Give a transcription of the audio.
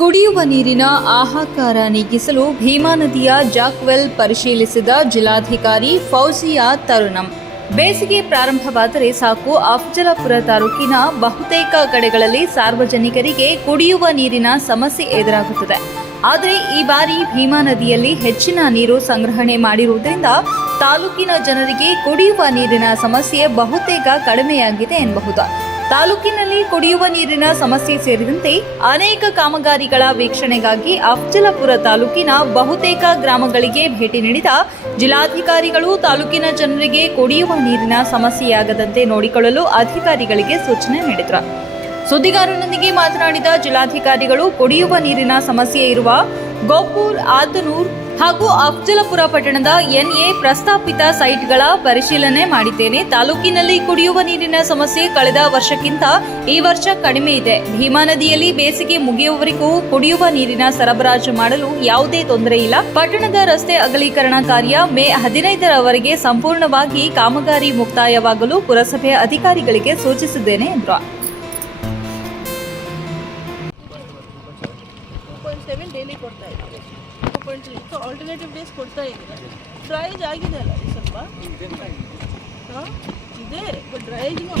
ಕುಡಿಯುವ ನೀರಿನ ಆಹಾಕಾರ ನೀಗಿಸಲು ಭೀಮಾ ನದಿಯ ಜಾಕ್ವೆಲ್ ಪರಿಶೀಲಿಸಿದ ಜಿಲ್ಲಾಧಿಕಾರಿ ಫೌಜಿಯಾ ತರುಣಂ. ಬೇಸಿಗೆ ಪ್ರಾರಂಭವಾದರೆ ಸಾಕು. ಅಫಜಲಪುರ ತಾಲೂಕಿನ ಬಹುತೇಕ ಕಡೆಗಳಲ್ಲಿ ಸಾರ್ವಜನಿಕರಿಗೆ ಕುಡಿಯುವ ನೀರಿನ ಸಮಸ್ಯೆ ಎದುರಾಗುತ್ತದೆ. ಆದರೆ ಈ ಬಾರಿ ಭೀಮಾ ನದಿಯಲ್ಲಿ ಹೆಚ್ಚಿನ ನೀರು ಸಂಗ್ರಹಣೆ ಮಾಡಿರುವುದರಿಂದ ತಾಲೂಕಿನ ಜನರಿಗೆ ಕುಡಿಯುವ ನೀರಿನ ಸಮಸ್ಯೆ ಬಹುತೇಕ ಕಡಿಮೆಯಾಗಿದೆ ಎನ್ನಬಹುದು. ತಾಲೂಕಿನಲ್ಲಿ ಕುಡಿಯುವ ನೀರಿನ ಸಮಸ್ಯೆ ಸೇರಿದಂತೆ ಅನೇಕ ಕಾಮಗಾರಿಗಳ ವೀಕ್ಷಣೆಗಾಗಿ ಅಫ್ಜಲಪುರ ತಾಲೂಕಿನ ಬಹುತೇಕ ಗ್ರಾಮಗಳಿಗೆ ಭೇಟಿ ನೀಡಿದ ಜಿಲ್ಲಾಧಿಕಾರಿಗಳು ತಾಲೂಕಿನ ಜನರಿಗೆ ಕುಡಿಯುವ ನೀರಿನ ಸಮಸ್ಯೆಯಾಗದಂತೆ ನೋಡಿಕೊಳ್ಳಲು ಅಧಿಕಾರಿಗಳಿಗೆ ಸೂಚನೆ ನೀಡಿದರು. ಸುದ್ದಿಗಾರರೊಂದಿಗೆ ಮಾತನಾಡಿದ ಜಿಲ್ಲಾಧಿಕಾರಿಗಳು ಕುಡಿಯುವ ನೀರಿನ ಸಮಸ್ಯೆ ಇರುವ ಗೋಪೂರ್ ಆತನೂರ್ ಹಾಗೂ ಅಫ್ಜಲಪುರ ಪಟ್ಟಣದ ಎನ್ಎ ಪ್ರಸ್ತಾಪಿತ ಸೈಟ್ಗಳ ಪರಿಶೀಲನೆ ಮಾಡಿದ್ದೇನೆ. ತಾಲೂಕಿನಲ್ಲಿ ಕುಡಿಯುವ ನೀರಿನ ಸಮಸ್ಯೆ ಕಳೆದ ವರ್ಷಕ್ಕಿಂತ ಈ ವರ್ಷ ಕಡಿಮೆ ಇದೆ. ಭೀಮಾ ನದಿಯಲ್ಲಿ ಬೇಸಿಗೆ ಮುಗಿಯುವವರೆಗೂ ಕುಡಿಯುವ ನೀರಿನ ಸರಬರಾಜು ಮಾಡಲು ಯಾವುದೇ ತೊಂದರೆ ಇಲ್ಲ. ಪಟ್ಟಣದ ರಸ್ತೆ ಅಗಲೀಕರಣ ಕಾರ್ಯ ಮೇ ಹದಿನೈದರವರೆಗೆ ಸಂಪೂರ್ಣವಾಗಿ ಕಾಮಗಾರಿ ಮುಕ್ತಾಯವಾಗಲು ಪುರಸಭೆ ಅಧಿಕಾರಿಗಳಿಗೆ ಸೂಚಿಸಿದ್ದೇನೆ, ಎಂದರು. ಪಾಯಿಂಟ್ ಸೊ ಆಲ್ಟರ್ನೇಟಿವ್ ಡೇಸ್ ಕೊಡ್ತಾ ಇದ್ದೀವಿ. ಡ್ರೈಜ್ ಆಗಿದೆ ಅಲ್ಲ ಸ್ವಲ್ಪ? ಹಾಂ? ಇದೆ. ಬಟ್ ಡ್ರೈಜ್ನು